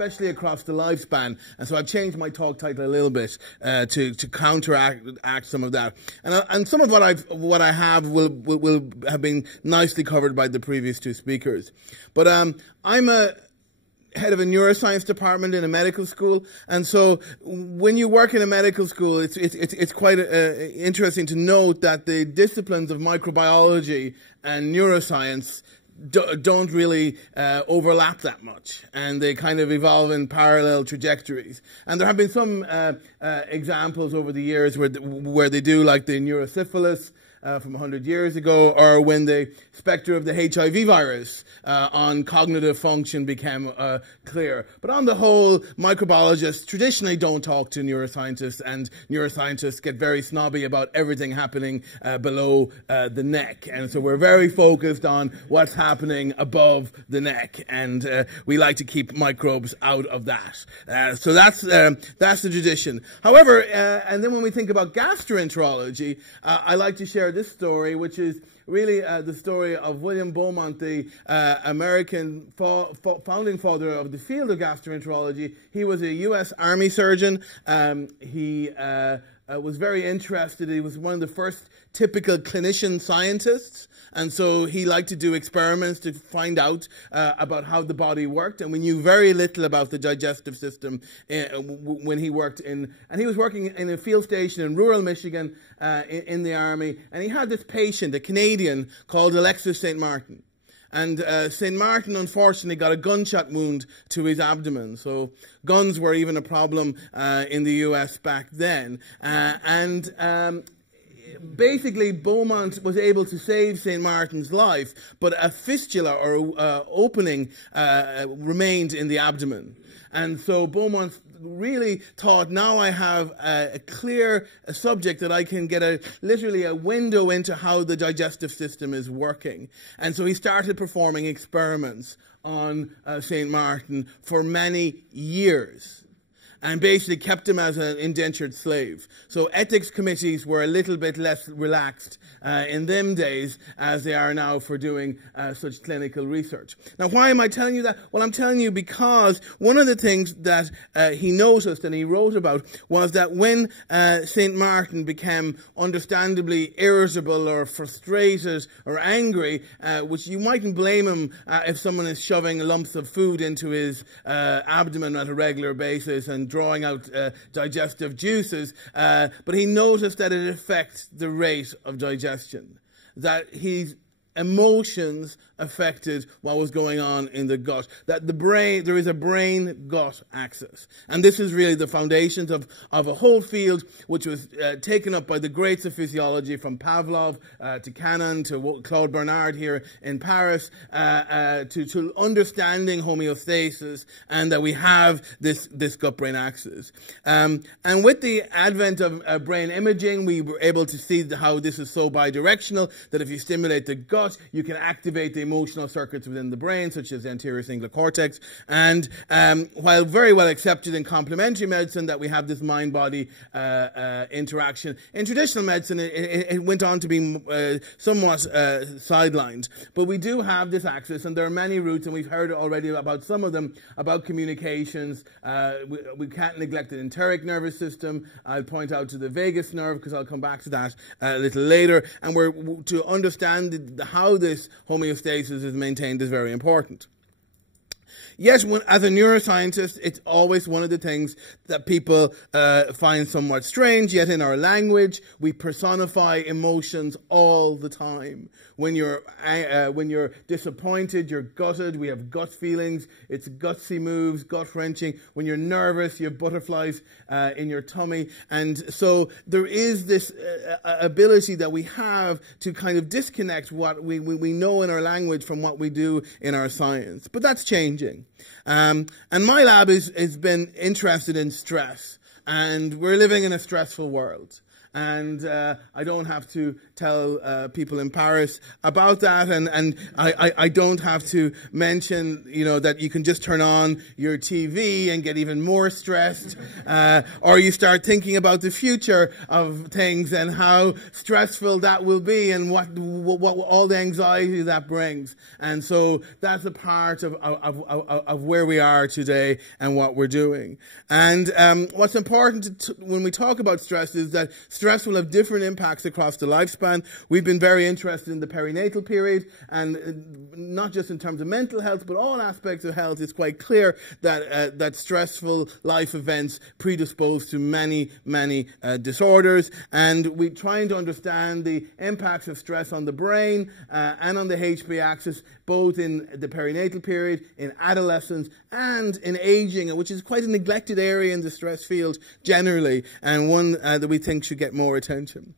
especially across the lifespan. And so I've changed my talk title a little bit to counteract some of that. And some of what I have will have been nicely covered by the previous two speakers. But I'm a head of a neuroscience department in a medical school, and so when you work in a medical school, it's quite interesting to note that the disciplines of microbiology and neuroscience don't really overlap that much, and they kind of evolve in parallel trajectories. And there have been some examples over the years where they do, like the neurosyphilis from 100 years ago, or when the specter of the HIV virus on cognitive function became clear. But on the whole, microbiologists traditionally don't talk to neuroscientists, and neuroscientists get very snobby about everything happening below the neck. And so we're very focused on what's happening above the neck, and we like to keep microbes out of that. So that's the tradition. However, and then when we think about gastroenterology, I like to share this story, which is really the story of William Beaumont, the American founding father of the field of gastroenterology. He was a U.S. Army surgeon. He was very interested. He was one of the first typical clinician scientists. And so he liked to do experiments to find out about how the body worked. And we knew very little about the digestive system when he worked in, and he was working in a field station in rural Michigan in the Army. And he had this patient, a Canadian, called Alexis St. Martin. And St. Martin, unfortunately, got a gunshot wound to his abdomen. So guns were even a problem in the U.S. back then. Basically, Beaumont was able to save St. Martin's life, but a fistula or opening remained in the abdomen. And so Beaumont really thought, now I have a clear subject that I can get literally a window into how the digestive system is working. And so he started performing experiments on St. Martin for many years, and basically kept him as an indentured slave. So ethics committees were a little bit less relaxed in them days as they are now for doing such clinical research. Now, why am I telling you that? Well, I'm telling you because one of the things that he noticed and he wrote about was that when St. Martin became understandably irritable or frustrated or angry, which you mightn't blame him if someone is shoving lumps of food into his abdomen at a regular basis and drawing out digestive juices, but he noticed that it affects the rate of digestion, that his emotions affected what was going on in the gut, that the brain, there is a brain-gut axis. And this is really the foundations of a whole field which was taken up by the greats of physiology, from Pavlov to Cannon to Claude Bernard here in Paris, to understanding homeostasis, and that we have this gut-brain axis. And with the advent of brain imaging, we were able to see how this is so bidirectional, that if you stimulate the gut, you can activate the emotional circuits within the brain, such as the anterior cingulate cortex. And while very well accepted in complementary medicine that we have this mind-body interaction, in traditional medicine it went on to be somewhat sidelined. But we do have this axis, and there are many routes, and we've heard already about some of them, about communications. We can't neglect the enteric nervous system. I'll point out to the vagus nerve, because I'll come back to that a little later. And to understand how this homeostasis is maintained is very important. Yet, as a neuroscientist, it's always one of the things that people find somewhat strange. Yet in our language, we personify emotions all the time. When you're disappointed, you're gutted. We have gut feelings. It's gutsy moves, gut wrenching. When you're nervous, you have butterflies in your tummy. And so there is this ability that we have to kind of disconnect what we know in our language from what we do in our science. But that's changing. And my lab has been interested in stress, and we're living in a stressful world. And I don't have to tell people in Paris about that, and I don't have to mention, you know, that you can just turn on your TV and get even more stressed, or you start thinking about the future of things and how stressful that will be and what all the anxiety that brings. And so that's a part of where we are today and what we're doing. And what's important when we talk about stress is that stress will have different impacts across the lifespan. We've been very interested in the perinatal period, and not just in terms of mental health, but all aspects of health. It's quite clear that that stressful life events predispose to many disorders, and we're trying to understand the impacts of stress on the brain and on the HB axis, both in the perinatal period, in adolescence, and in aging, which is quite a neglected area in the stress field generally, and one that we think should get more attention.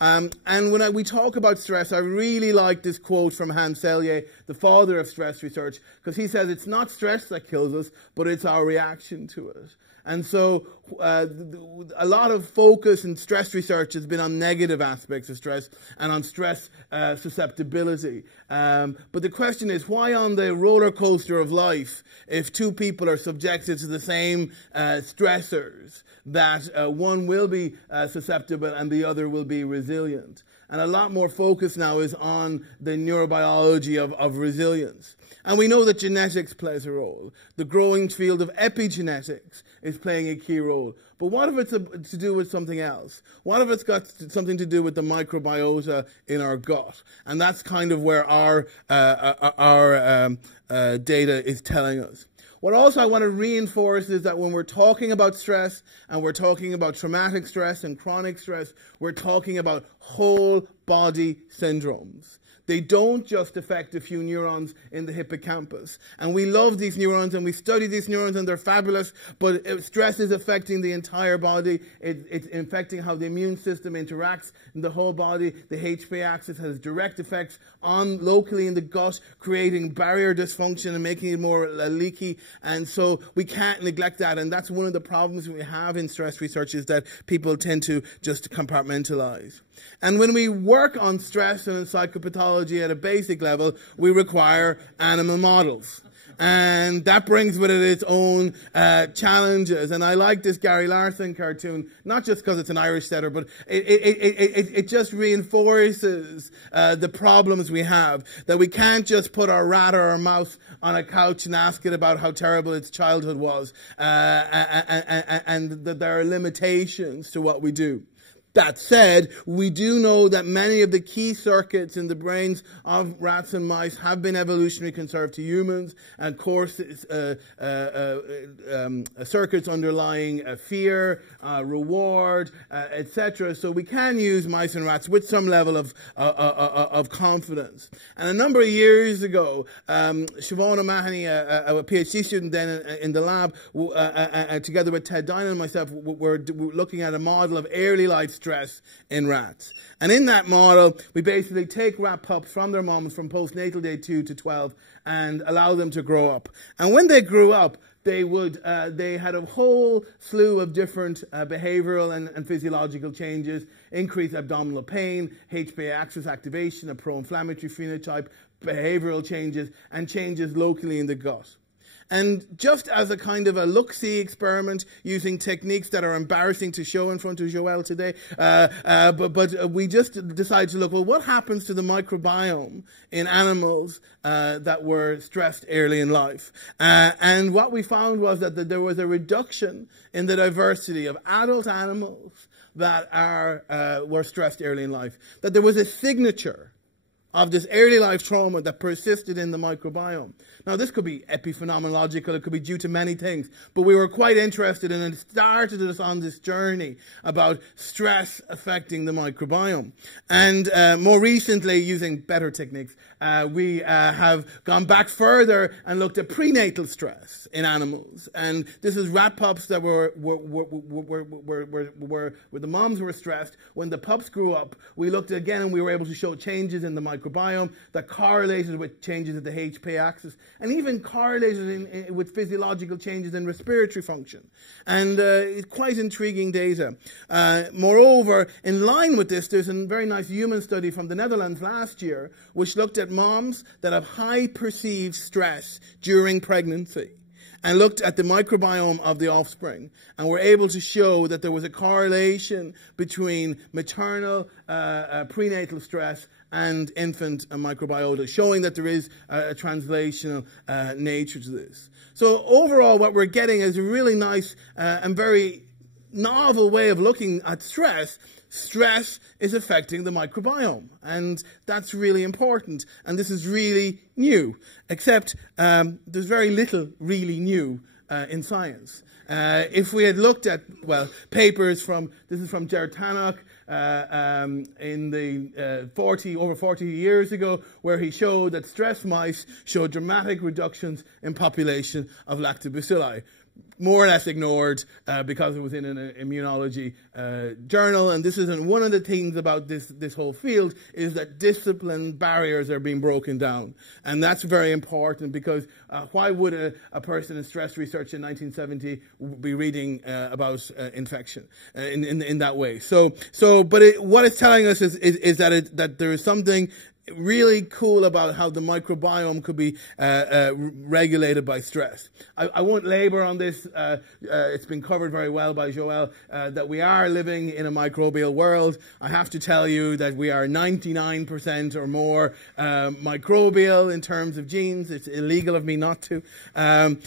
And when we talk about stress, I really like this quote from Hans Selye, the father of stress research, because he says it's not stress that kills us, but it's our reaction to it. And so a lot of focus in stress research has been on negative aspects of stress and on stress susceptibility. But the question is, why on the roller coaster of life, if two people are subjected to the same stressors, that one will be susceptible and the other will be resilient? And a lot more focus now is on the neurobiology of resilience. And we know that genetics plays a role. The growing field of epigenetics is playing a key role. But what if it's to do with something else? What if it's got something to do with the microbiota in our gut? And that's kind of where our data is telling us. What also I want to reinforce is that when we're talking about stress and we're talking about traumatic stress and chronic stress, we're talking about whole body syndromes. They don't just affect a few neurons in the hippocampus. And we love these neurons and we study these neurons and they're fabulous, but stress is affecting the entire body. It's affecting how the immune system interacts in the whole body. The HB axis has direct effects on locally in the gut, creating barrier dysfunction and making it more leaky. And so we can't neglect that. And that's one of the problems we have in stress research, is that people tend to just compartmentalize. And when we work on stress and psychopathology at a basic level, we require animal models. And that brings with it its own challenges. And I like this Gary Larson cartoon, not just because it's an Irish setter, but it just reinforces the problems we have. That we can't just put our rat or our mouse on a couch and ask it about how terrible its childhood was. And that there are limitations to what we do. That said, we do know that many of the key circuits in the brains of rats and mice have been evolutionarily conserved to humans, and courses, circuits underlying fear, reward, etc. So we can use mice and rats with some level of confidence. And a number of years ago, Siobhan O'Mahony, a PhD student then in the lab, together with Ted Dine and myself, were looking at a model of early life stress in rats. And in that model, we basically take rat pups from their moms from postnatal day 2 to 12 and allow them to grow up. And when they grew up, they had a whole slew of different behavioral and physiological changes: increased abdominal pain, HB axis activation, a pro-inflammatory phenotype, behavioral changes, and changes locally in the gut. And just as a kind of a look-see experiment, using techniques that are embarrassing to show in front of Joelle today, but we just decided to look, well, what happens to the microbiome in animals that were stressed early in life? And what we found was that there was a reduction in the diversity of adult animals that were stressed early in life. That there was a signature of this early life trauma that persisted in the microbiome. Now, this could be epiphenomenological, it could be due to many things, but we were quite interested and it started us on this journey about stress affecting the microbiome. And more recently, using better techniques, we have gone back further and looked at prenatal stress in animals. And this is rat pups that where the moms were stressed. When the pups grew up, we looked again and we were able to show changes in the microbiome. microbiome that correlated with changes at the HP axis and even correlated with physiological changes in respiratory function. And it's quite intriguing data. Moreover, in line with this, there's a very nice human study from the Netherlands last year which looked at moms that have high perceived stress during pregnancy and looked at the microbiome of the offspring and were able to show that there was a correlation between maternal prenatal stress and infant microbiota, showing that there is a translational nature to this. So overall, what we're getting is a really nice and very novel way of looking at stress. Stress is affecting the microbiome, and that's really important. And this is really new, except there's very little really new in science. If we had looked at, well, papers from, this is from Tannock in the over 40 years ago, where he showed that stress mice showed dramatic reductions in population of lactobacilli. More or less ignored because it was in an immunology journal. And this isn't one of the things about this whole field is that discipline barriers are being broken down. And that's very important because why would a person in stress research in 1970 be reading about infection in that way? But what it's telling us is that there is something really cool about how the microbiome could be regulated by stress. I won't labor on this. It's been covered very well by Joël, that we are living in a microbial world. I have to tell you that we are 99% or more microbial in terms of genes. It's illegal of me not to. In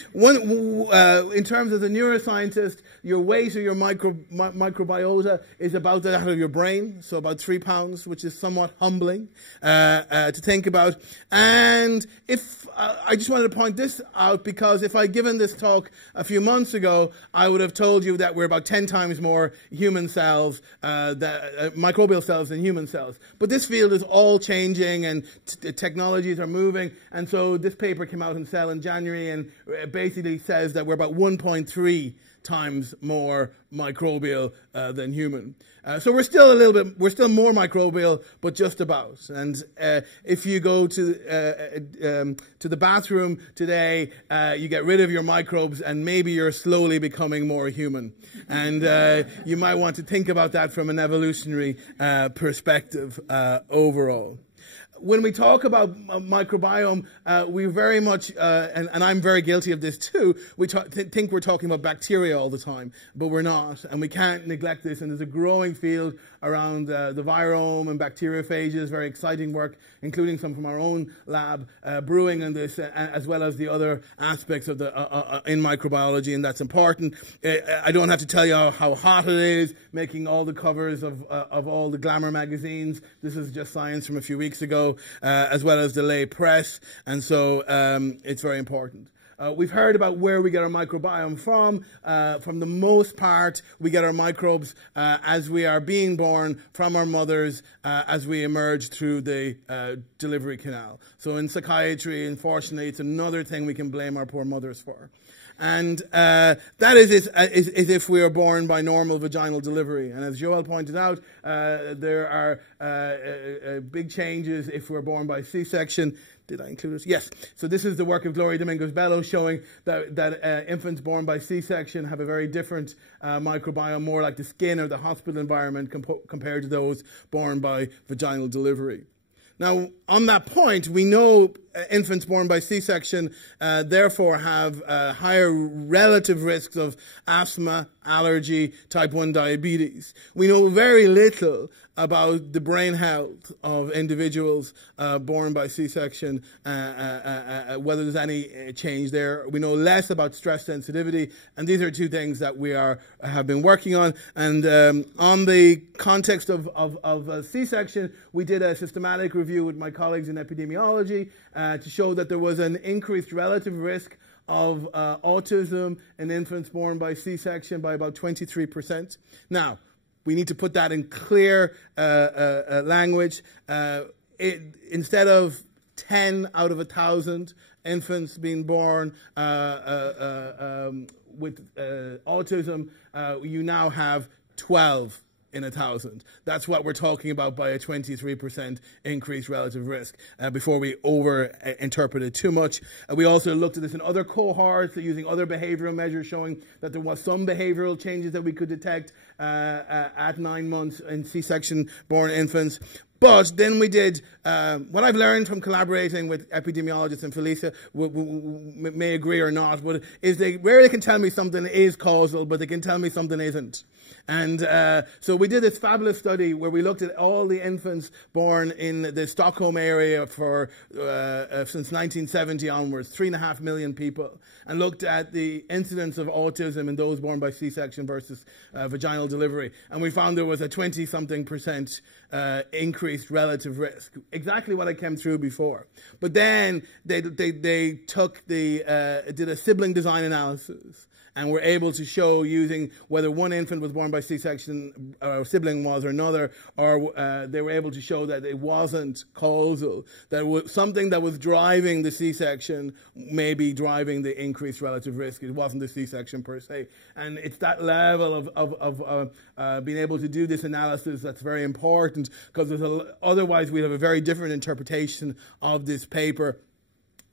terms of the neuroscientist, your weight of your microbiota is about that of your brain, so about 3 pounds, which is somewhat humbling to think about. And if I just wanted to point this out because if I'd given this talk a few months ago, I would have told you that we're about 10 times more human cells, microbial cells than human cells. But this field is all changing and technologies are moving. And so this paper came out in Cell in January and basically says that we're about 1.3 times more microbial than human. So we're still more microbial, but just about. And if you go to the bathroom today, you get rid of your microbes, and maybe you're slowly becoming more human. And you might want to think about that from an evolutionary perspective overall. When we talk about microbiome, we very much, and I'm very guilty of this too, we think we're talking about bacteria all the time, but we're not, and we can't neglect this, and there's a growing field around the virome and bacteriophages, very exciting work, including some from our own lab, brewing on this, as well as the other aspects of in microbiology, and that's important. I don't have to tell you how hot it is, making all the covers of all the glamour magazines. This is just Science from a few weeks ago. As well as the lay press, and so it's very important. We've heard about where we get our microbiome from. From the most part, we get our microbes as we are being born from our mothers as we emerge through the delivery canal. So in psychiatry, unfortunately, it's another thing we can blame our poor mothers for. And that is if we are born by normal vaginal delivery. And as Joël pointed out, there are big changes if we're born by C-section. Did I include it? Yes. So this is the work of Gloria Domingos-Bello showing that infants born by C-section have a very different microbiome, more like the skin or the hospital environment compared to those born by vaginal delivery. Now, on that point, we know infants born by C-section therefore have higher relative risks of asthma, allergy, type 1 diabetes. We know very little about the brain health of individuals born by C-section, whether there's any change there. We know less about stress sensitivity, and these are two things that we have been working on. And on the context of C-section, we did a systematic review with my colleagues in epidemiology to show that there was an increased relative risk of autism in infants born by C-section by about 23%. Now, we need to put that in clear language. Instead of 10 out of 1,000 infants being born with autism, you now have 12 in 1,000. That's what we're talking about by a 23% increased relative risk, before we over-interpret it too much. We also looked at this in other cohorts, using other behavioral measures, showing that there was some behavioral changes that we could detect at 9 months in C-section-born infants. But then we did, what I've learned from collaborating with epidemiologists, and Felicia may agree or not, but is they rarely can tell me something is causal, but they can tell me something isn't. And so we did this fabulous study where we looked at all the infants born in the Stockholm area for since 1970 onwards, 3.5 million people, and looked at the incidence of autism in those born by C-section versus vaginal delivery. And we found there was a 20-something% increased relative risk, exactly what I came through before. But then they took did a sibling design analysis, and were able to show, using whether one infant was born by C-section, or sibling was or another, or they were able to show that it wasn't causal, that it was something that was driving the C-section, maybe driving the increased relative risk. It wasn't the C-section per se. And it's that level of being able to do this analysis that's very important, because otherwise we'd have a very different interpretation of this paper.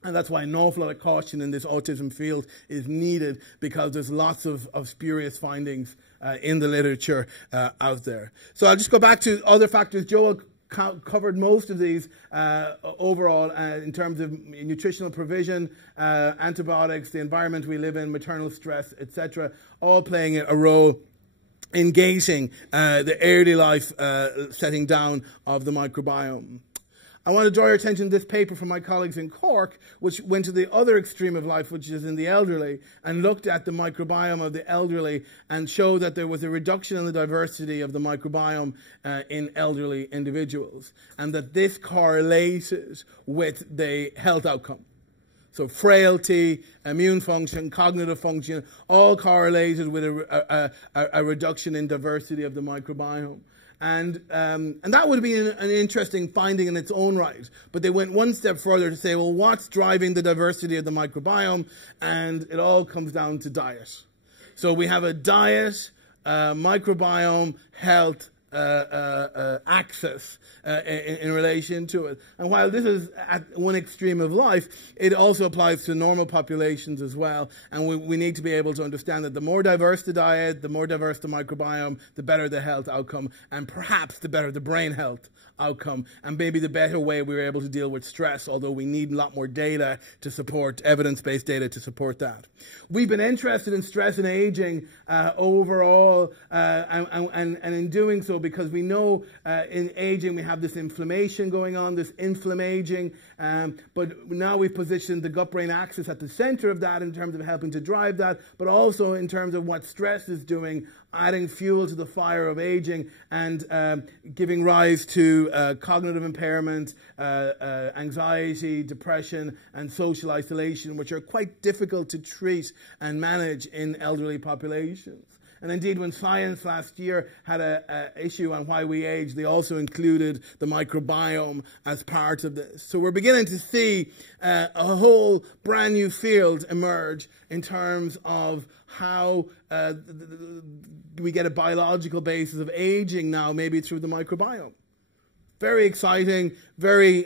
And that's why an awful lot of caution in this autism field is needed, because there's lots of spurious findings in the literature out there. So I'll just go back to other factors. Joel covered most of these overall in terms of nutritional provision, antibiotics, the environment we live in, maternal stress, etc., all playing a role in gating the early life setting down of the microbiome. I want to draw your attention to this paper from my colleagues in Cork, which went to the other extreme of life, which is in the elderly, and looked at the microbiome of the elderly and showed that there was a reduction in the diversity of the microbiome in elderly individuals, and that this correlated with the health outcome. So frailty, immune function, cognitive function, all correlated with a reduction in diversity of the microbiome. And that would be an interesting finding in its own right. But they went one step further to say, well, what's driving the diversity of the microbiome? And it all comes down to diet. So we have a diet, microbiome, health, access in relation to it. And while this is at one extreme of life, it also applies to normal populations as well. And we need to be able to understand that the more diverse the diet, the more diverse the microbiome, the better the health outcome, and perhaps the better the brain health outcome, and maybe the better way we were able to deal with stress, although we need a lot more data to support, evidence-based data to support that. We've been interested in stress and aging overall, and in doing so because we know in aging we have this inflammation going on, this inflammaging, but now we've positioned the gut-brain axis at the center of that in terms of helping to drive that, but also in terms of what stress is doing, adding fuel to the fire of aging and giving rise to cognitive impairment, anxiety, depression, and social isolation, which are quite difficult to treat and manage in elderly populations. And indeed, when Science last year had an issue on why we age, they also included the microbiome as part of this. So we're beginning to see a whole brand new field emerge in terms of how we get a biological basis of aging now, maybe through the microbiome. Very exciting, very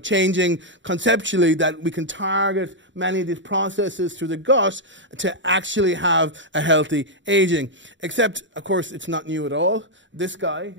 changing conceptually, that we can target many of these processes through the gut to actually have a healthy aging. Except, of course, it's not new at all. This guy,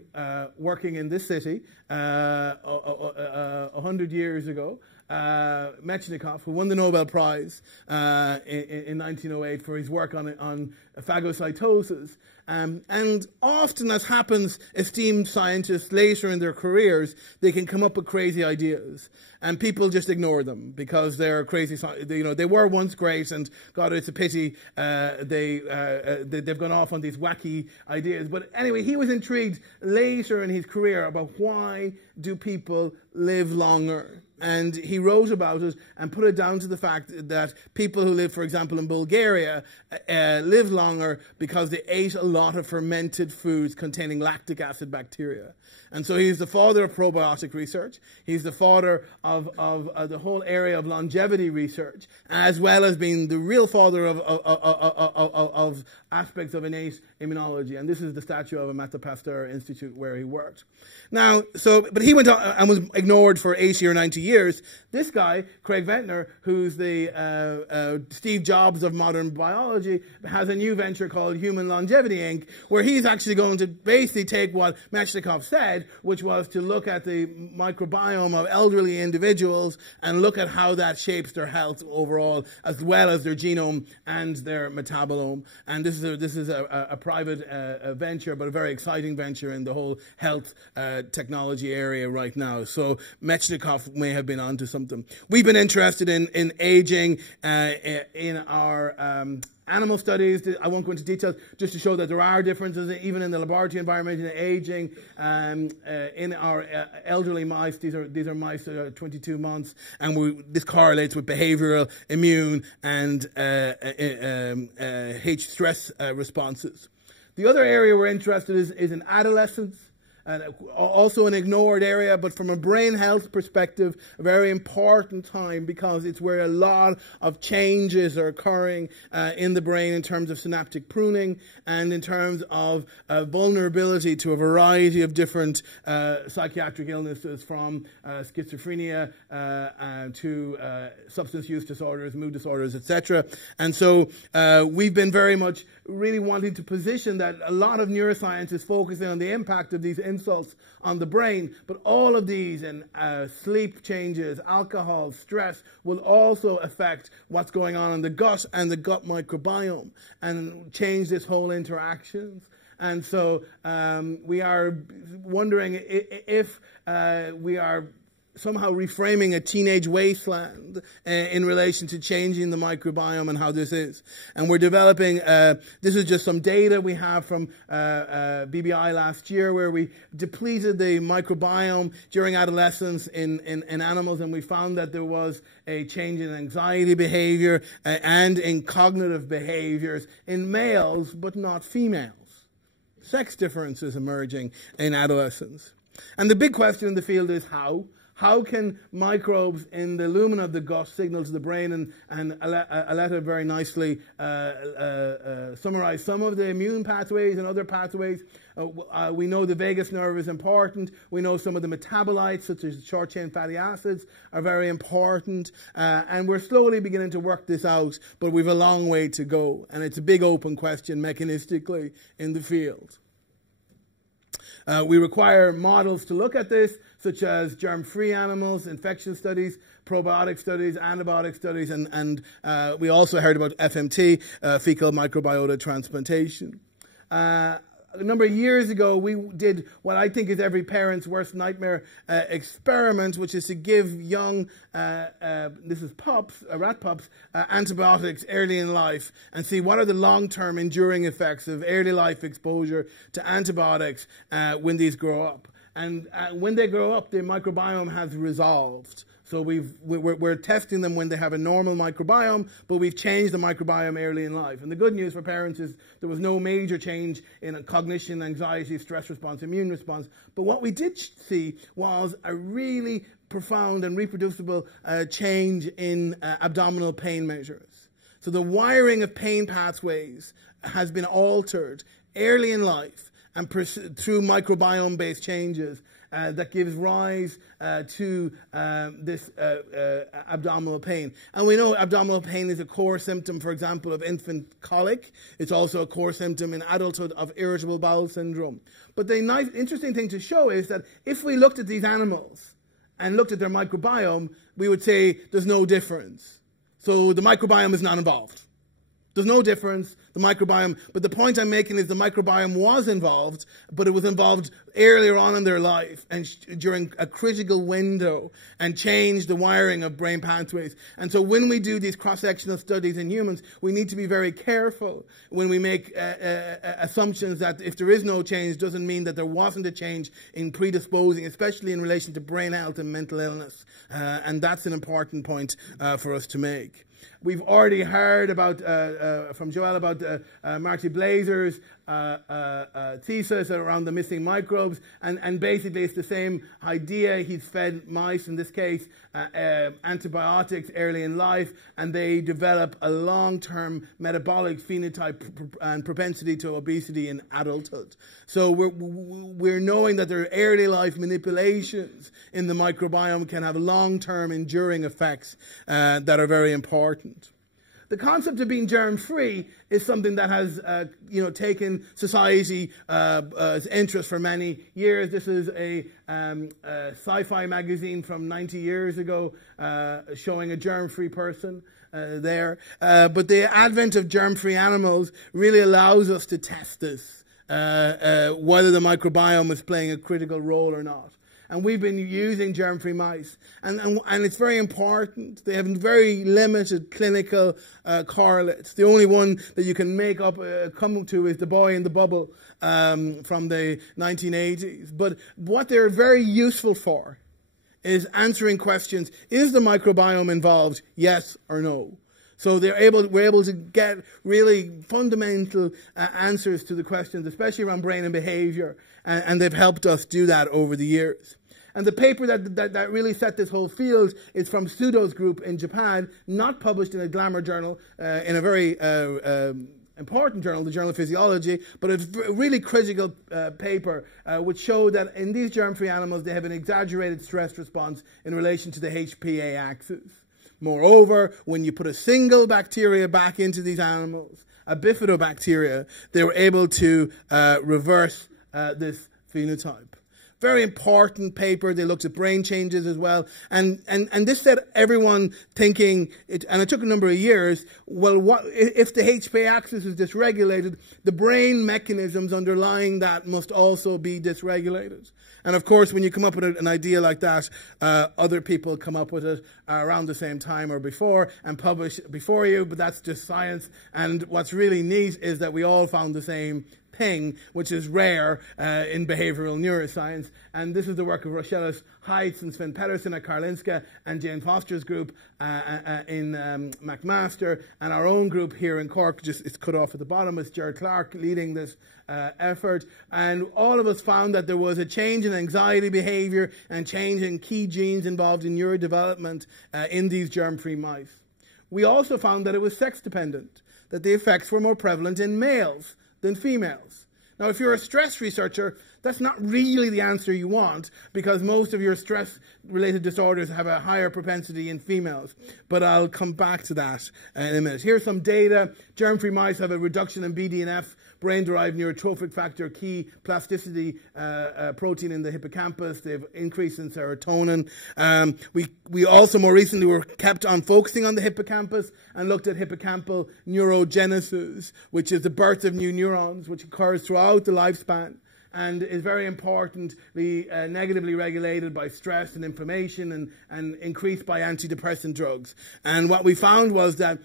working in this city 100 years ago, Mechnikov, who won the Nobel Prize in 1908 for his work on phagocytosis. And often, as happens, esteemed scientists later in their careers, they can come up with crazy ideas, and people just ignore them because they're crazy. They were once great, and God, it's a pity they've gone off on these wacky ideas. But anyway, he was intrigued later in his career about why do people live longer? And he wrote about it and put it down to the fact that people who live, for example, in Bulgaria, live longer because they ate a lot of fermented foods containing lactic acid bacteria. And so he's the father of probiotic research. He's the father of the whole area of longevity research, as well as being the real father of aspects of innate immunology. And this is the statue of him at the Pasteur Institute where he worked. Now, but he went on and was ignored for 80 or 90 years. This guy, Craig Ventnor, who's the Steve Jobs of modern biology, has a new venture called Human Longevity Inc., where he's actually going to basically take what Metchnikoff said, which was to look at the microbiome of elderly individuals and look at how that shapes their health overall, as well as their genome and their metabolome. And this is a private venture, but a very exciting venture in the whole health technology area right now. So Metchnikoff may have been onto something. We've been interested in aging in our animal studies. I won't go into details, just to show that there are differences even in the laboratory environment in aging. In our elderly mice, these are mice that are 22 months, and this correlates with behavioral, immune, and H stress responses. The other area we're interested in is in adolescence. Also an ignored area, but from a brain health perspective, a very important time, because it's where a lot of changes are occurring in the brain in terms of synaptic pruning and in terms of vulnerability to a variety of different psychiatric illnesses, from schizophrenia to substance use disorders, mood disorders, etc. And so we've been very much really wanting to position that a lot of neuroscience is focusing on the impact of these insults on the brain, but all of these, and sleep changes, alcohol, stress, will also affect what's going on in the gut and the gut microbiome and change this whole interactions. And so we are wondering if we are somehow reframing a teenage wasteland in relation to changing the microbiome and how this is. And we're developing, this is just some data we have from BBI last year, where we depleted the microbiome during adolescence in animals, and we found that there was a change in anxiety behavior and in cognitive behaviors in males, but not females. Sex differences emerging in adolescence. And the big question in the field is how. How can microbes in the lumen of the gut signal to the brain? And Aletta very nicely summarized some of the immune pathways and other pathways. We know the vagus nerve is important. We know some of the metabolites, such as short-chain fatty acids, are very important. And we're slowly beginning to work this out, but we've a long way to go. And it's a big open question mechanistically in the field. We require models to look at this, such as germ-free animals, infection studies, probiotic studies, antibiotic studies, and we also heard about FMT, fecal microbiota transplantation. A number of years ago, we did what I think is every parent's worst nightmare experiment, which is to give young, this is pups, rat pups, antibiotics early in life, and see what are the long-term enduring effects of early life exposure to antibiotics when these grow up. And when they grow up, the microbiome has resolved. So we're testing them when they have a normal microbiome, but we've changed the microbiome early in life. And the good news for parents is there was no major change in cognition, anxiety, stress response, immune response. But what we did see was a really profound and reproducible change in abdominal pain measures. So the wiring of pain pathways has been altered early in life, and through microbiome-based changes that gives rise to this abdominal pain. And we know abdominal pain is a core symptom, for example, of infant colic. It's also a core symptom in adulthood of irritable bowel syndrome. But the interesting thing to show is that if we looked at these animals and looked at their microbiome, we would say there's no difference. So the microbiome is not involved. There's no difference, the microbiome, but the point I'm making is the microbiome was involved, but it was involved earlier on in their life and during a critical window and changed the wiring of brain pathways. And so when we do these cross-sectional studies in humans, we need to be very careful when we make assumptions that if there is no change, doesn't mean that there wasn't a change in predisposing, especially in relation to brain health and mental illness. And that's an important point for us to make. We've already heard about from Joel about Marty Blazer's thesis around the missing microbes, and basically it's the same idea. He's fed mice, in this case, antibiotics early in life, and they develop a long-term metabolic phenotype and propensity to obesity in adulthood. So we're knowing that there are early life manipulations in the microbiome can have long-term enduring effects that are very important. The concept of being germ-free is something that has, taken society's interest for many years. This is a sci-fi magazine from 90 years ago showing a germ-free person there. But the advent of germ-free animals really allows us to test this, whether the microbiome is playing a critical role or not. And we've been using germ-free mice. And it's very important. They have very limited clinical correlates. The only one that you can make up, come to is the boy in the bubble from the 1980s. But what they're very useful for is answering questions. Is the microbiome involved? Yes or no? So we're able to get really fundamental answers to the questions, especially around brain and behavior. And they've helped us do that over the years. And the paper that really set this whole field is from Sudo's group in Japan, not published in a glamour journal, in a very important journal, the Journal of Physiology, but it's a really critical paper which showed that in these germ-free animals, they have an exaggerated stress response in relation to the HPA axis. Moreover, when you put a single bacteria back into these animals, a bifidobacteria, they were able to reverse this phenotype. Very important paper. They looked at brain changes as well. And this set everyone thinking, and it took a number of years, well, what if the HPA axis is dysregulated, the brain mechanisms underlying that must also be dysregulated. And of course, when you come up with an idea like that, other people come up with it around the same time or before and publish before you, but that's just science. And what's really neat is that we all found the same thing, which is rare in behavioral neuroscience. And this is the work of Rochelle Heitz and Sven Pedersen at Karolinska and Jane Foster's group in McMaster, and our own group here in Cork. Just it's cut off at the bottom. It's Gerard Clark leading this effort. And all of us found that there was a change in anxiety behavior and change in key genes involved in neurodevelopment in these germ-free mice. We also found that it was sex-dependent, that the effects were more prevalent in males than females. Now, if you're a stress researcher, that's not really the answer you want, because most of your stress-related disorders have a higher propensity in females. But I'll come back to that in a minute. Here's some data. Germ-free mice have a reduction in BDNF, brain-derived neurotrophic factor, key plasticity protein in the hippocampus. They have increase in serotonin. We also more recently were kept on focusing on the hippocampus and looked at hippocampal neurogenesis, which is the birth of new neurons, which occurs throughout the lifespan and is very importantly negatively regulated by stress and inflammation and increased by antidepressant drugs. And what we found was that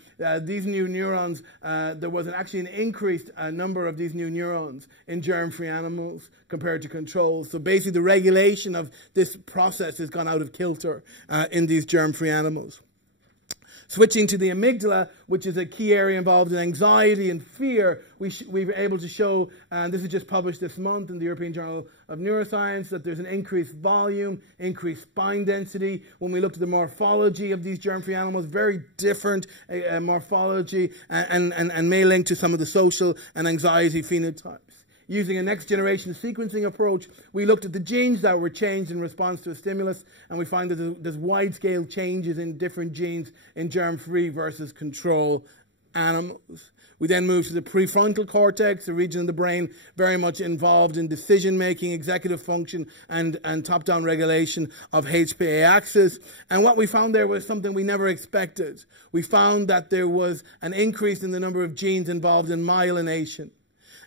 these new neurons, there was actually an increased number of these new neurons in germ-free animals compared to controls. So basically the regulation of this process has gone out of kilter in these germ-free animals. Switching to the amygdala, which is a key area involved in anxiety and fear, we were able to show, and this is just published this month in the European Journal of Neuroscience, that there's an increased volume, increased spine density. When we looked at the morphology of these germ-free animals, very different morphology and may link to some of the social and anxiety phenotypes. Using a next-generation sequencing approach, we looked at the genes that were changed in response to a stimulus, and we find that there's wide-scale changes in different genes in germ-free versus control animals. We then move to the prefrontal cortex, a region of the brain very much involved in decision-making, executive function, and top-down regulation of HPA axis. And what we found there was something we never expected. We found that there was an increase in the number of genes involved in myelination.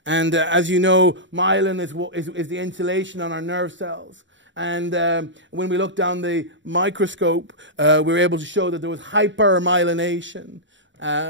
And as you know, myelin is the insulation on our nerve cells. And when we looked down the microscope, we were able to show that there was hypermyelination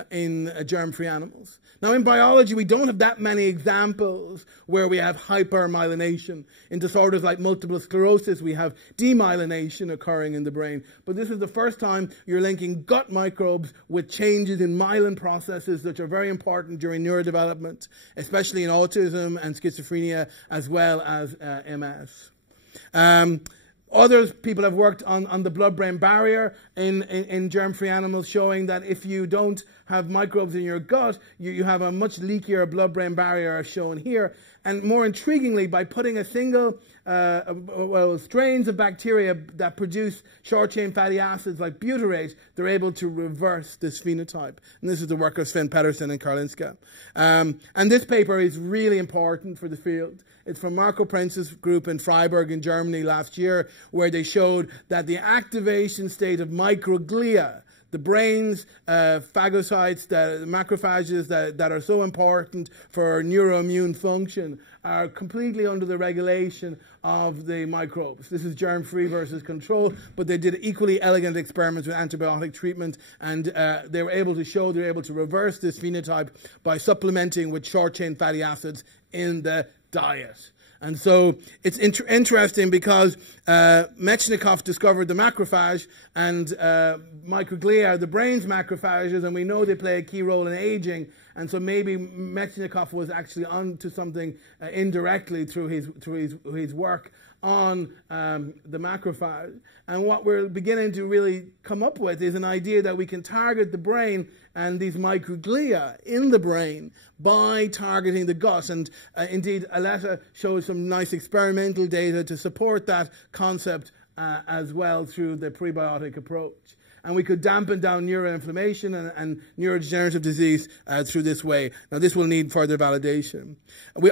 in germ-free animals. Now, in biology, we don't have that many examples where we have hypermyelination. In disorders like multiple sclerosis, we have demyelination occurring in the brain. But this is the first time you're linking gut microbes with changes in myelin processes that are very important during neurodevelopment, especially in autism and schizophrenia, as well as MS. Other people have worked on the blood-brain barrier in germ-free animals, showing that if you don't have microbes in your gut, you have a much leakier blood-brain barrier, as shown here. And more intriguingly, by putting a single strains of bacteria that produce short-chain fatty acids like butyrate, they're able to reverse this phenotype. And this is the work of Sven Pettersen and Karlinska. And this paper is really important for the field. It's from Marco Prince's group in Freiburg in Germany last year, where they showed that the activation state of microglia, the brain's phagocytes, the macrophages that are so important for neuroimmune function, are completely under the regulation of the microbes. This is germ-free versus control, but they did equally elegant experiments with antibiotic treatment, and they were able to show they were able to reverse this phenotype by supplementing with short-chain fatty acids in the diet. And so it's interesting because Metchnikoff discovered the macrophage, and microglia are the brain's macrophages, and we know they play a key role in aging. And so maybe Metchnikoff was actually onto something indirectly through his work on the macrophage. And what we're beginning to really come up with is an idea that we can target the brain and these microglia in the brain by targeting the gut. And indeed, Aletta shows some nice experimental data to support that concept as well through the prebiotic approach. And we could dampen down neuroinflammation and neurodegenerative disease through this way. Now, this will need further validation.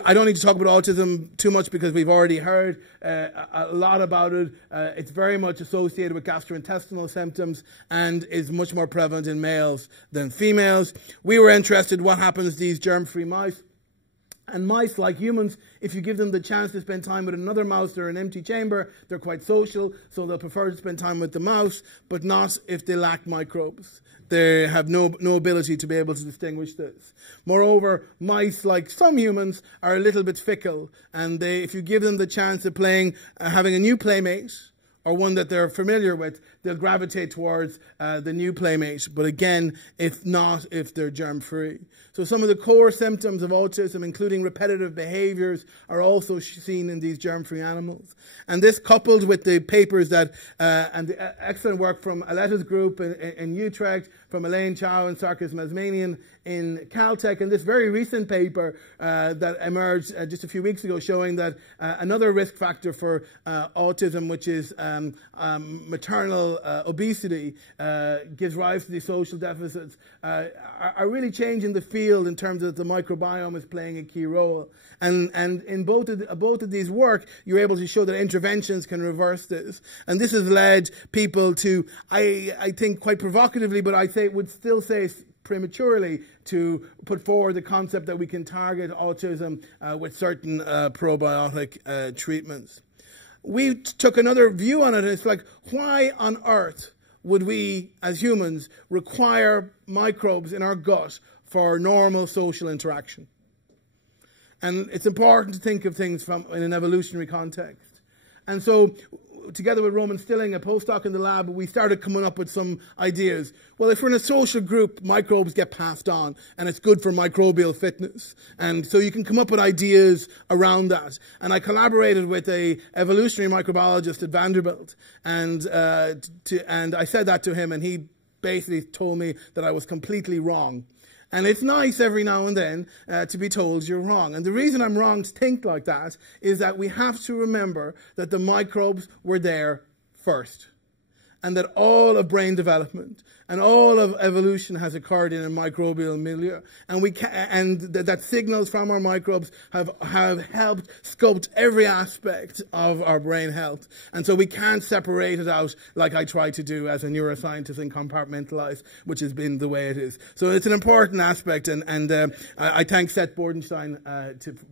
I don't need to talk about autism too much because we've already heard a lot about it. It's very much associated with gastrointestinal symptoms and is much more prevalent in males than females. We were interested in what happens to these germ-free mice. And mice, like humans, if you give them the chance to spend time with another mouse or an empty chamber, they're quite social, so they'll prefer to spend time with the mouse, but not if they lack microbes. They have no ability to be able to distinguish this. Moreover, mice, like some humans, are a little bit fickle, and if you give them the chance of having a new playmate, or one that they're familiar with, they'll gravitate towards the new playmate. But again, if they're germ-free. So some of the core symptoms of autism, including repetitive behaviors, are also seen in these germ-free animals. And this, coupled with the papers and the excellent work from Aletta's group in Utrecht, from Elaine Chow and Sarkis Mazmanian in Caltech, and this very recent paper that emerged just a few weeks ago, showing that another risk factor for autism, which is maternal obesity, gives rise to these social deficits, are really changing the field in terms of the microbiome is playing a key role. And in both of these work, you're able to show that interventions can reverse this. And this has led people to, I think quite provocatively, but would still say prematurely, to put forward the concept that we can target autism with certain probiotic treatments. We took another view on it, and it's like, why on earth would we, as humans, require microbes in our gut for normal social interaction? And it's important to think of things in an evolutionary context. And so, together with Roman Stilling, a postdoc in the lab, we started coming up with some ideas. Well, if we're in a social group, microbes get passed on, and it's good for microbial fitness. And so you can come up with ideas around that. And I collaborated with an evolutionary microbiologist at Vanderbilt, and I said that to him, and he basically told me that I was completely wrong. And it's nice every now and then to be told you're wrong. And the reason I'm wrong to think like that is that we have to remember that the microbes were there first. and that all of brain development and all of evolution has occurred in a microbial milieu, and that signals from our microbes have helped sculpt every aspect of our brain health. And so we can't separate it out like I try to do as a neuroscientist and compartmentalize, which has been the way it is. So it's an important aspect, and I thank Seth Bordenstein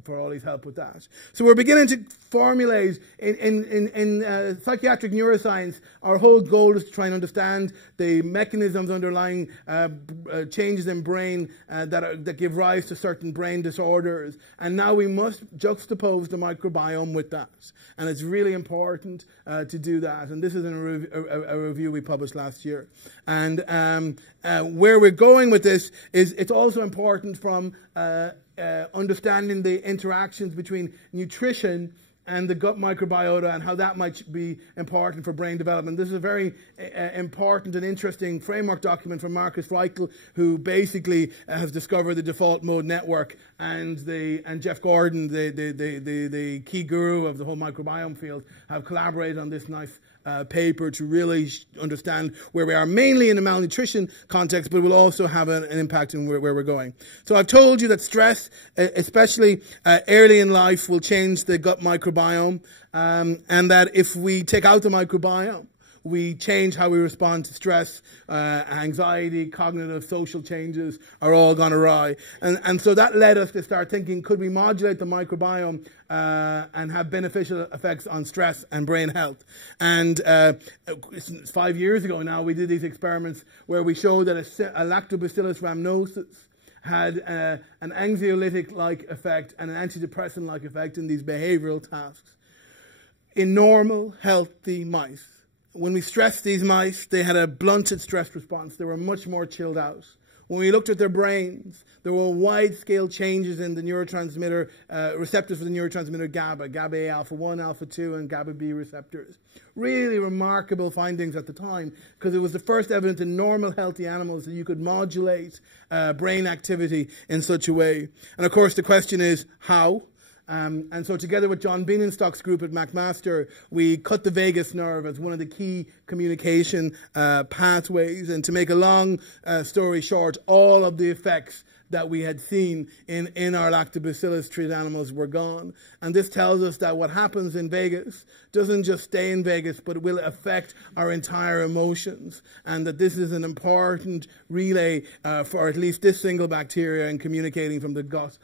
for all his help with that. So we're beginning to formulate in psychiatric neuroscience. Our whole goal is to try and understand the mechanisms underlying changes in brain that give rise to certain brain disorders. And now we must juxtapose the microbiome with that. And it's really important to do that. And this is in a review we published last year. And where we're going with this is it's also important from understanding the interactions between nutrition and the gut microbiota and how that might be important for brain development. This is a very important and interesting framework document from Marcus Reichel, who basically has discovered the default mode network, and Jeff Gordon, the key guru of the whole microbiome field, have collaborated on this nice paper to really understand where we are, mainly in the malnutrition context, but will also have an impact on where we're going. So I've told you that stress, especially early in life, will change the gut microbiome, and that if we take out the microbiome, we change how we respond to stress, anxiety, cognitive, social changes are all gone awry. And so that led us to start thinking, could we modulate the microbiome and have beneficial effects on stress and brain health? And 5 years ago now, we did these experiments where we showed that a Lactobacillus rhamnosus had an anxiolytic-like effect and an antidepressant-like effect in these behavioral tasks in normal, healthy mice. When we stressed these mice, they had a blunted stress response. They were much more chilled out. When we looked at their brains, there were wide-scale changes in the neurotransmitter, receptors for the neurotransmitter GABA, GABA-A alpha-1, alpha-2, and GABA-B receptors. Really remarkable findings at the time, because it was the first evidence in normal, healthy animals that you could modulate brain activity in such a way. And of course, the question is, how? And so together with John Bienenstock's group at McMaster, we cut the vagus nerve as one of the key communication pathways. And to make a long story short, all of the effects that we had seen in our lactobacillus treated animals were gone. And this tells us that what happens in vagus doesn't just stay in vagus, but will affect our entire emotions. And that this is an important relay for at least this single bacteria in communicating from the gut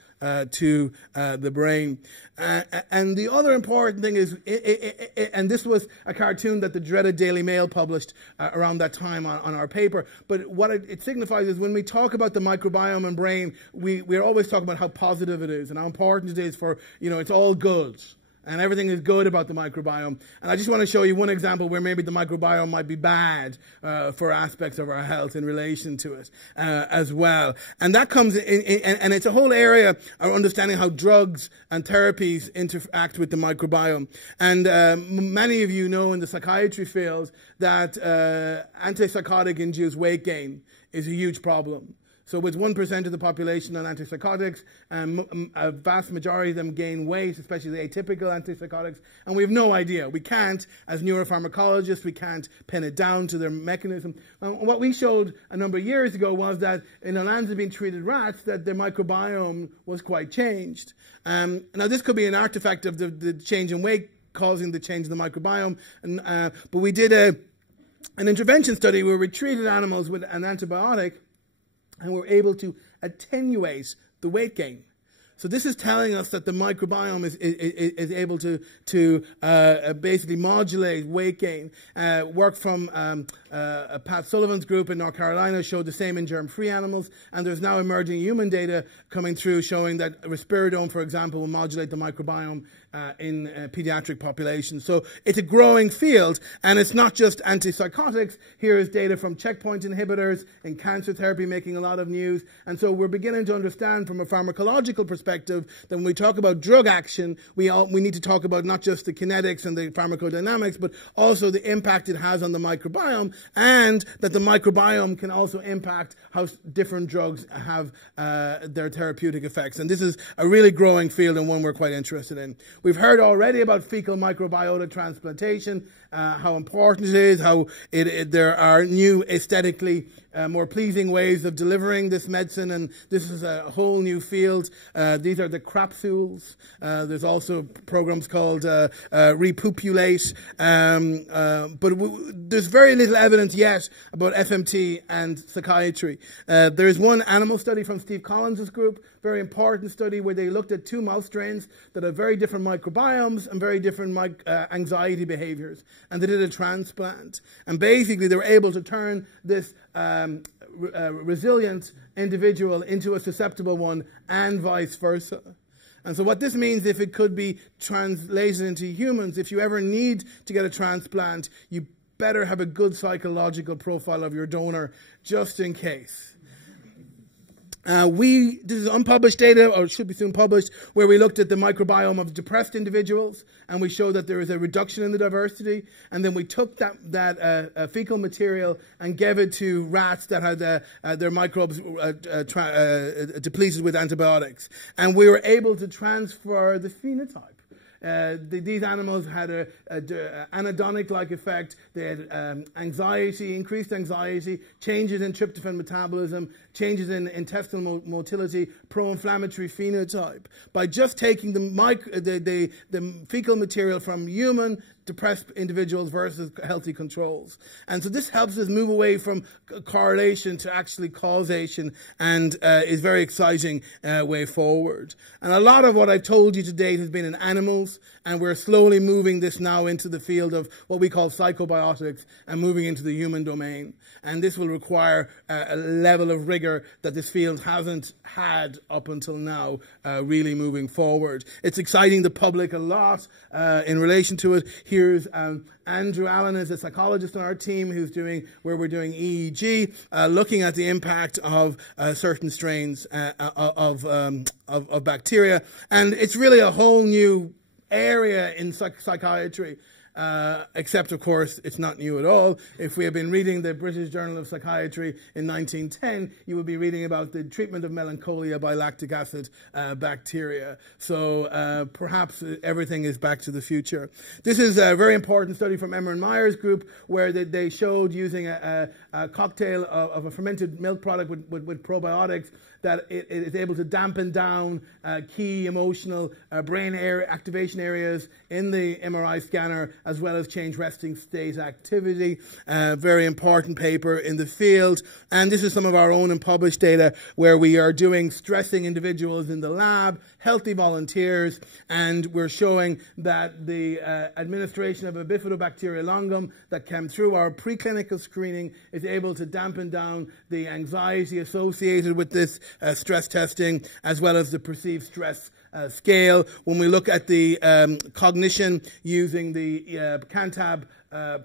to the brain. And the other important thing is, and this was a cartoon that the dreaded Daily Mail published around that time on our paper, but what it signifies is when we talk about the microbiome and brain, we're always talking about how positive it is and how important it is for, it's all good. And everything is good about the microbiome. And I just want to show you one example where maybe the microbiome might be bad for aspects of our health in relation to it as well. And that comes in, and it's a whole area of understanding how drugs and therapies interact with the microbiome. And many of you know in the psychiatry field that antipsychotic-induced weight gain is a huge problem. So with 1% of the population on antipsychotics, a vast majority of them gain weight, especially the atypical antipsychotics, and we have no idea. We can't, as neuropharmacologists, we can't pin it down to their mechanism. What we showed a number of years ago was that in olanzapine-treated rats, that their microbiome was quite changed. Now this could be an artifact of the change in weight causing the change in the microbiome, but we did an intervention study where we treated animals with an antibiotic, and we're able to attenuate the weight gain. So this is telling us that the microbiome is able to basically modulate weight gain. Work from Pat Sullivan's group in North Carolina showed the same in germ-free animals, and there's now emerging human data coming through showing that risperidone, for example, will modulate the microbiome in pediatric populations. So it's a growing field, and it's not just antipsychotics. Here is data from checkpoint inhibitors in cancer therapy making a lot of news. And so we're beginning to understand from a pharmacological perspective that when we talk about drug action, we need to talk about not just the kinetics and the pharmacodynamics, but also the impact it has on the microbiome, and that the microbiome can also impact how different drugs have their therapeutic effects. And this is a really growing field and one we're quite interested in. We've heard already about fecal microbiota transplantation, how important it is, how there are new aesthetically more pleasing ways of delivering this medicine, and this is a whole new field. These are the capsules. There's also programs called Repopulate, but there's very little evidence yet about FMT and psychiatry. There is one animal study from Steve Collins' group, very important study, where they looked at 2 mouse strains that have very different microbiomes and very different anxiety behaviors, and they did a transplant. And basically they were able to turn this resilient individual into a susceptible one, and vice versa. And so what this means, if it could be translated into humans, if you ever need to get a transplant, you better have a good psychological profile of your donor, just in case. This is unpublished data, or it should be soon published, where we looked at the microbiome of depressed individuals, and we showed that there is a reduction in the diversity. And then we took that fecal material and gave it to rats that had their microbes depleted with antibiotics. And we were able to transfer the phenotype. These animals had an anhedonic-like effect. They had anxiety, increased anxiety, changes in tryptophan metabolism, changes in intestinal motility, pro-inflammatory phenotype. By just taking the fecal material from human depressed individuals versus healthy controls. And so this helps us move away from correlation to actually causation, and is very exciting way forward. And a lot of what I've told you today has been in animals, and we're slowly moving this now into the field of what we call psychobiotics and moving into the human domain. And this will require a level of rigor that this field hasn't had up until now, really moving forward. It's exciting the public a lot in relation to it. Here's Andrew Allen is a psychologist on our team where we're doing EEG, looking at the impact of certain strains of bacteria. And it's really a whole new area in psychiatry. Except, of course, it's not new at all. If we had been reading the British Journal of Psychiatry in 1910, you would be reading about the treatment of melancholia by lactic acid bacteria. So perhaps everything is back to the future. This is a very important study from Emmer and Meyer's group, where they showed using a cocktail of a fermented milk product with probiotics that it is able to dampen down key emotional brain activation areas in the MRI scanner, as well as change resting state activity. Very important paper in the field. And this is some of our own unpublished data, where we are doing stressing individuals in the lab, healthy volunteers, and we're showing that the administration of a bifidobacteria longum that came through our preclinical screening is able to dampen down the anxiety associated with this stress testing, as well as the perceived stress scale. When we look at the cognition using the Cantab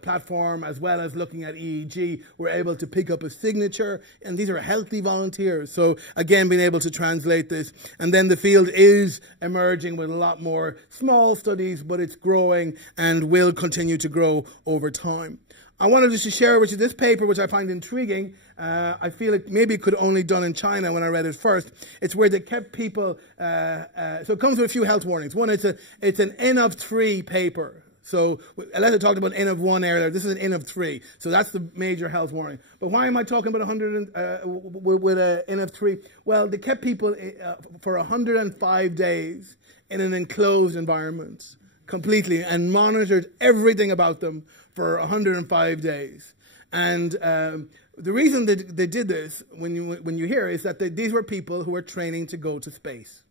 platform, as well as looking at EEG, we're able to pick up a signature, and these are healthy volunteers. So again, being able to translate this. And then the field is emerging with a lot more small studies, but it's growing and will continue to grow over time. I wanted just to share with you this paper, which I find intriguing. I feel it could only done in China when I read it first. It's where they kept people, so it comes with a few health warnings. One, it's an N of 3 paper. So Aletta talked about N of 1 earlier. This is an N of 3. So that's the major health warning. But why am I talking about 100 with an N of 3? Well, they kept people for 105 days in an enclosed environment completely, and monitored everything about them for 105 days. And the reason that they did this, when you hear, is that these were people who were training to go to space.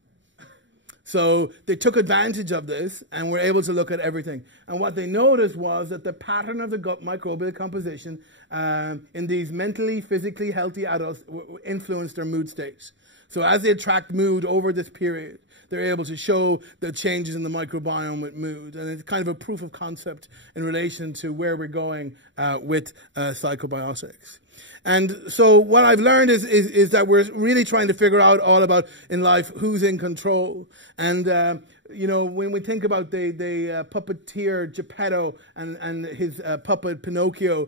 So they took advantage of this and were able to look at everything. And what they noticed was that the pattern of the gut microbial composition in these mentally, physically healthy adults influenced their mood states. So as they tracked mood over this period, they're able to show the changes in the microbiome with mood. And it's kind of a proof of concept in relation to where we're going with psychobiotics. And so what I've learned is that we're really trying to figure out all about in life who's in control. And you know, when we think about the puppeteer Geppetto and his puppet Pinocchio,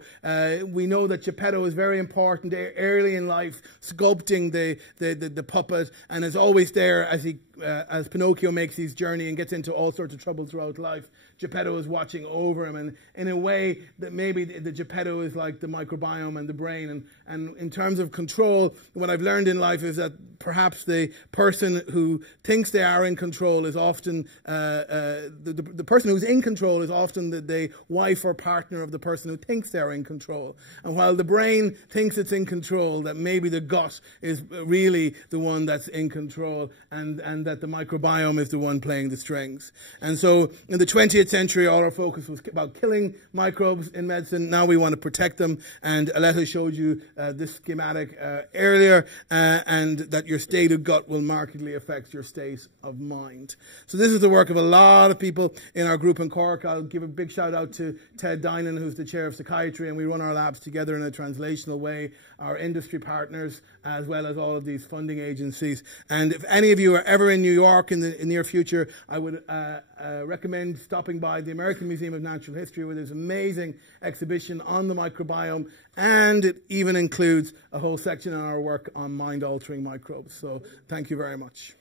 we know that Geppetto is very important early in life, sculpting the puppet, and is always there as Pinocchio makes his journey and gets into all sorts of trouble throughout life. Geppetto is watching over him, and in a way that maybe the Geppetto is like the microbiome and the brain. And in terms of control, what I've learned in life is that perhaps the person who thinks they are in control is often, the person who's in control is often the wife or partner of the person who thinks they're in control. And while the brain thinks it's in control, that maybe the gut is really the one that's in control, and that the microbiome is the one playing the strings. And so in the 20th century, all our focus was about killing microbes in medicine. Now we want to protect them, and Aletta showed you this schematic earlier, and that your state of gut will markedly affect your state of mind. So this is the work of a lot of people in our group in Cork. I'll give a big shout out to Ted Dinan, who's the chair of psychiatry, and we run our labs together in a translational way, our industry partners, as well as all of these funding agencies. And if any of you are ever in New York in the near future, I would recommend stopping by the American Museum of Natural History, where there's an amazing exhibition on the microbiome, and it even includes a whole section in our work on mind-altering microbes. So thank you very much.